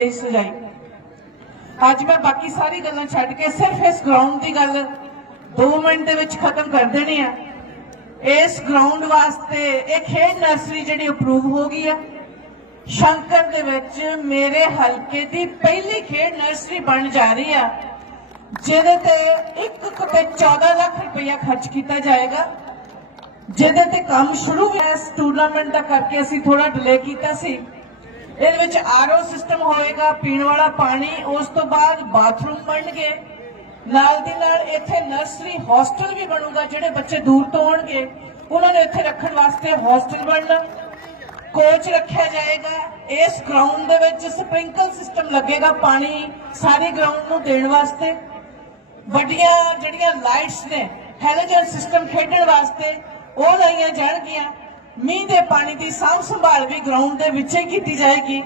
ਇਸ ਅੱਜ ਮੈਂ ਬਾਕੀ ਸਾਰੀ ਗੱਲਾਂ ਛੱਡ ਕੇ ਸਿਰਫ ਇਸ ਗਰਾਊਂਡ ਦੀ ਗੱਲ 2 ਮਿੰਟ ਦੇ ਵਿੱਚ ਖਤਮ ਕਰ ਦੇਣੀ ਆ। ਇਸ ਗਰਾਊਂਡ ਵਾਸਤੇ ਇਹ ਖੇਡ ਨਰਸਰੀ ਜਿਹੜੀ ਅਪਰੂਵ ਹੋ ਗਈ ਆ। ਸ਼ੰਕਰ ਦੇ ਵਿੱਚ ਮੇਰੇ ਹਲਕੇ ਦੀ ਪਹਿਲੀ ਖੇਡ ਨਰਸਰੀ ਬਣ ਜਾ ਰਹੀ ਆ, ਜਿਹਦੇ ਤੇ ਇੱਕ ਕਿਤੇ 14 ਲੱਖ ਰੁਪਇਆ ਖਰਚ ਕੀਤਾ ਜਾਏਗਾ। ਜਿਹਦੇ ਤੇ ਕੰਮ ਸ਼ੁਰੂ ਹੋਇਆ ਇਸ ਟੂਰਨਾਮੈਂਟ ਦਾ ਕਰਕੇ ਅਸੀਂ ਥੋੜਾ ਡਿਲੇ ਕੀਤਾ ਸੀ। ਇਹਦੇ ਵਿੱਚ ਆਰਓ ਸਿਸਟਮ ਹੋਏਗਾ, ਪੀਣ ਵਾਲਾ ਪਾਣੀ, ਉਸ ਤੋਂ ਬਾਅਦ ਬਾਥਰੂਮ ਬਣਨਗੇ। ਨਾਲ ਦੀ ਨਾਲ ਇੱਥੇ ਨਰਸਰੀ ਹੌਸਟਲ ਵੀ ਬਣੂਗਾ, ਜਿਹੜੇ ਬੱਚੇ ਦੂਰ ਤੋਂ ਆਉਣਗੇ। ਉਹਨਾਂ ਨੂੰ ਇੱਥੇ ਰੱਖਣ ਵਾਸਤੇ ਹੌਸਟਲ ਬਣਨਾ। ਕੋਚ ਰੱਖਿਆ ਜਾਏਗਾ। ਇਸ ਗਰਾਊਂਡ ਦੇ ਵਿੱਚ ਸਪ੍ਰਿੰਕਲ ਸਿਸਟਮ ਲੱਗੇਗਾ ਪਾਣੀ ਸਾਰੀ ਗਰਾਊਂਡ ਨੂੰ ਦੇਣ ਵਾਸਤੇ। ਵੱਡੀਆਂ ਜਿਹੜੀਆਂ ਲਾਈਟਸ ਨੇ ਹੈਲੋਜਨ ਸਿਸਟਮ ਖੇਡਣ ਵਾਸਤੇ, ਉਹ ਲਾਈਆਂ ਜਾਣਗੀਆਂ। ਮੀਂਹ ਦੇ ਪਾਣੀ ਦੀ ਸਾਂਭ ਸੰਭਾਲ ਵੀ ਗਰਾਊਂਡ ਦੇ ਵਿੱਚ ਹੀ ਕੀਤੀ ਜਾਏਗੀ।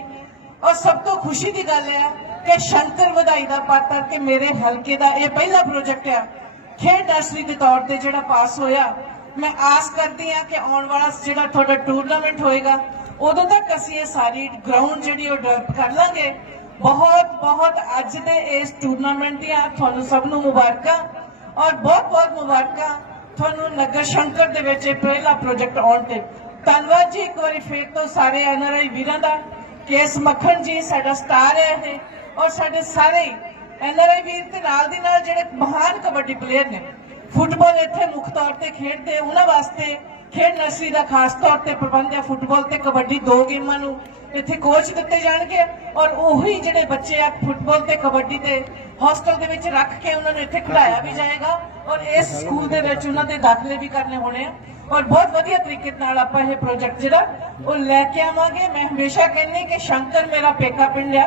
ਔਰ ਸਭ ਤੋਂ ਖੁਸ਼ੀ ਦੀ ਗੱਲ ਹੈ ਕਿ ਸ਼ੰਕਰ ਵਧਾਈ ਦਾ ਪਾਤਰ ਕਿ ਮੇਰੇ ਹਲਕੇ ਦਾ ਇਹ ਪਹਿਲਾ ਪ੍ਰੋਜੈਕਟ ਆ। ਖੇਡ ਨਰਸਰੀ ਦੇ ਤੌਰ ਤੇ ਜਿਹੜਾ ਪਾਸ ਹੋਇਆ, ਮੈਂ ਆਸ ਕਰਦੀ ਹਾਂ ਕਿ ਆਉਣ ਵਾਲਾ ਜਿਹੜਾ ਤੁਹਾਡਾ ਟੂਰਨਾਮੈਂਟ ਹੋਏਗਾ, ਉਦੋਂ ਤੱਕ ਅਸੀਂ ਇਹ ਸਾਰੀ ਗਰਾਊਂਡ ਜਿਹੜੀ ਉਹ ਡਿਵੈਲਪ ਕਰ ਲਾਂਗੇ। ਬਹੁਤ ਬਹੁਤ ਅੱਜ ਦੇ ਇਸ ਟੂਰਨਾਮੈਂਟ ਦੀਆਂ ਤੁਹਾਨੂੰ ਸਭ ਨੂੰ ਮੁਬਾਰਕਾਂ ਔਰ ਬਹੁਤ ਬਹੁਤ ਮੁਬਾਰਕਾਂ। ਤੁਹਾਨੂੰ ਨਗਰ ਸ਼ੰਕਰ ਦੇ ਵਿੱਚ ਇਹ ਪਹਿਲਾ ਪ੍ਰੋਜੈਕਟ ਆਉਣ ਤੇ। ਧੰਨਵਾਦ ਜੀ ਇੱਕ ਵਾਰੀ ਫੇਰ ਤੋਂ ਸਾਰੇ ਐਨਆਰਆਈ ਵੀਰਾਂ ਦਾ ਕੇਸ ਮੱਖਣ ਜੀ ਸਾਡਾ ਸਟਾਰ ਹੈ ਇਹ ਔਰ ਸਾਡੇ ਸਾਰੇ ਐਨਆਰਆਈ ਵੀਰ ਤੇ ਨਾਲ ਦੀ ਨਾਲ ਜਿਹੜੇ ਮਹਾਨ ਕਬੱਡੀ ਪਲੇਅਰ ਨੇ, ਫੁੱਟਬਾਲ ਇੱਥੇ ਮੁੱਖ ਤੌਰ ਤੇ ਖੇਡਦੇ ਉਹਨਾਂ ਵਾਸਤੇ ਖੇਡ ਨਰਸਰੀ ਦਾ ਖਾਸ ਤੌਰ ਤੇ ਪ੍ਰਬੰਧ ਹੈ ਫੁੱਟਬਾਲ ਤੇ ਕਬੱਡੀ ਦੋ ਗੇਮਾਂ ਨੂੰ। ਇੱਥੇ ਕੋਚ ਦਿੱਤੇ ਜਾਣਗੇ ਔਰ ਉਹੀ ਜਿਹੜੇ ਬੱਚੇ ਆ ਫੁੱਟਬਾਲ ਤੇ, ਕਬੱਡੀ ਤੇ ਹੌਸਟਲ ਦੇ ਵਿੱਚ ਰੱਖ ਕੇ ਉਹਨਾਂ ਨੂੰ ਇੱਥੇ ਖਿਡਾਇਆ ਵੀ ਜਾਏਗਾ ਔਰ ਇਸ ਸਕੂਲ ਦੇ ਵਿੱਚ ਉਹਨਾਂ ਦੇ ਦਾਖਲੇ ਵੀ ਕਰਨੇ ਹੋਣੇ ਆ। ਔਰ ਬਹੁਤ ਵਧੀਆ ਤਰੀਕੇ ਨਾਲ ਆਪਾਂ ਇਹ ਪ੍ਰੋਜੈਕਟ ਜਿਹੜਾ ਉਹ ਲੈ ਕੇ ਆਵਾਂਗੇ। ਮੈਂ ਹਮੇਸ਼ਾ ਕਹਿੰਦੀ ਕਿ ਸ਼ੰਕਰ ਮੇਰਾ ਪੇਕਾ ਪਿੰਡ ਆ।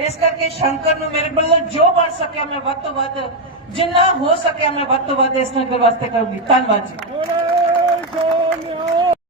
ਇਸ ਕਰਕੇ ਸ਼ੰਕਰ ਨੂੰ ਮੇਰੇ ਵੱਲੋਂ ਜੋ ਬਣ ਸਕਿਆ ਮੈਂ ਵੱਧ ਤੋਂ ਵੱਧ, ਜਿੰਨਾ ਹੋ ਸਕਿਆ ਮੈਂ ਵੱਧ ਤੋਂ ਵੱਧ ਇਸ ਨਗਰ ਵਾਸਤੇ ਕਰੂੰਗੀ। ਧੰਨਵਾਦ ਜੀ।